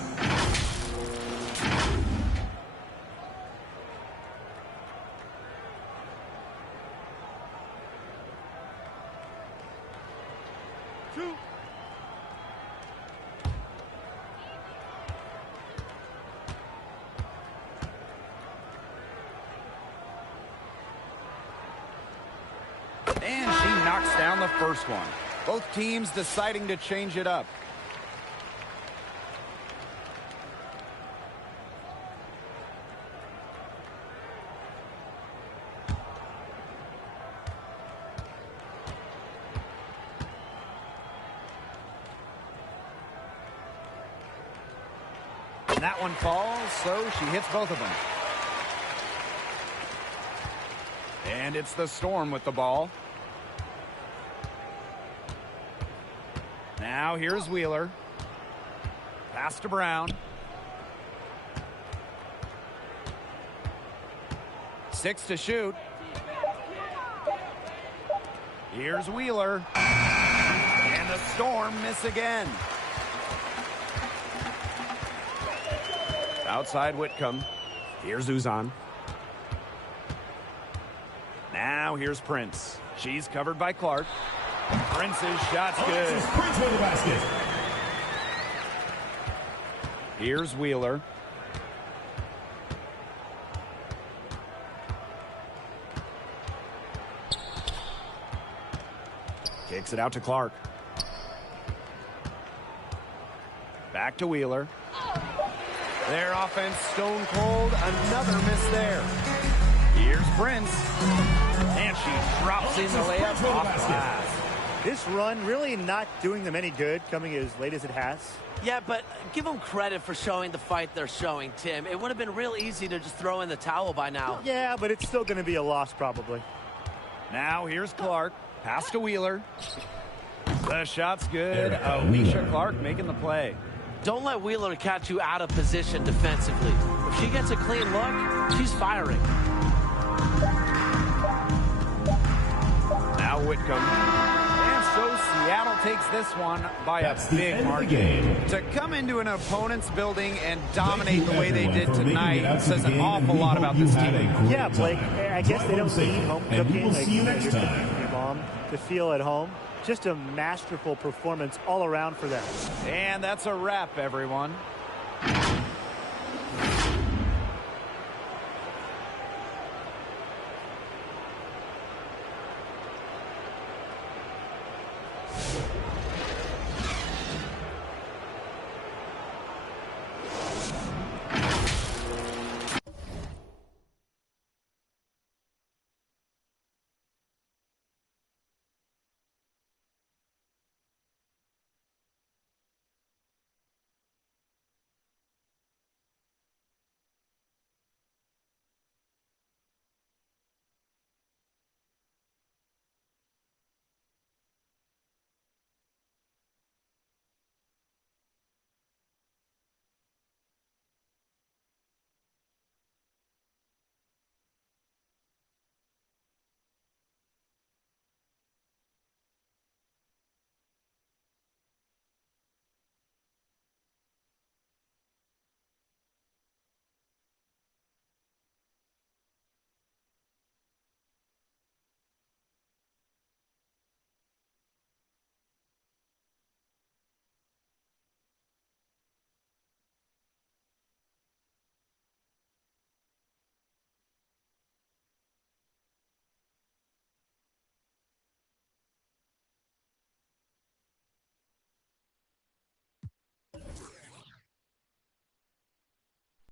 And she knocks down the first one. Both teams deciding to change it up. And that one falls, so she hits both of them. And it's the Storm with the ball. Now here's Wheeler. Pass to Brown. 6 to shoot. Here's Wheeler. And the Storm miss again. Outside Whitcomb. Here's Uzan. Now here's Prince. She's covered by Clark. Prince's shot's good. Alexis Prince with the basket. Here's Wheeler. Kicks it out to Clark. Back to Wheeler. Their offense stone cold. Another miss there. Here's Prince. And she drops in the layup off glass. This run really not doing them any good, coming as late as it has. Yeah, but give them credit for showing the fight they're showing, Tim. It would have been real easy to just throw in the towel by now. Yeah, but it's still going to be a loss probably. Now here's Clark. Pass to Wheeler. The shot's good. Erica Alicia Wheeler. Clark making the play. Don't let Wheeler catch you out of position defensively. If she gets a clean look, she's firing. Now Whitcomb. And so Seattle takes this one by That's a the big end of the margin. game. To come into an opponent's building and dominate Thank you, the way they everyone, did for making it tonight out to says the an game, awful and we lot hope about you this had team. a great Yeah, Blake, time. I guess they Drive don't home need safe, home and we cooking will like see you next you're cooking time. for your mom to feel at home. Just a masterful performance all around for them. And that's a wrap, everyone.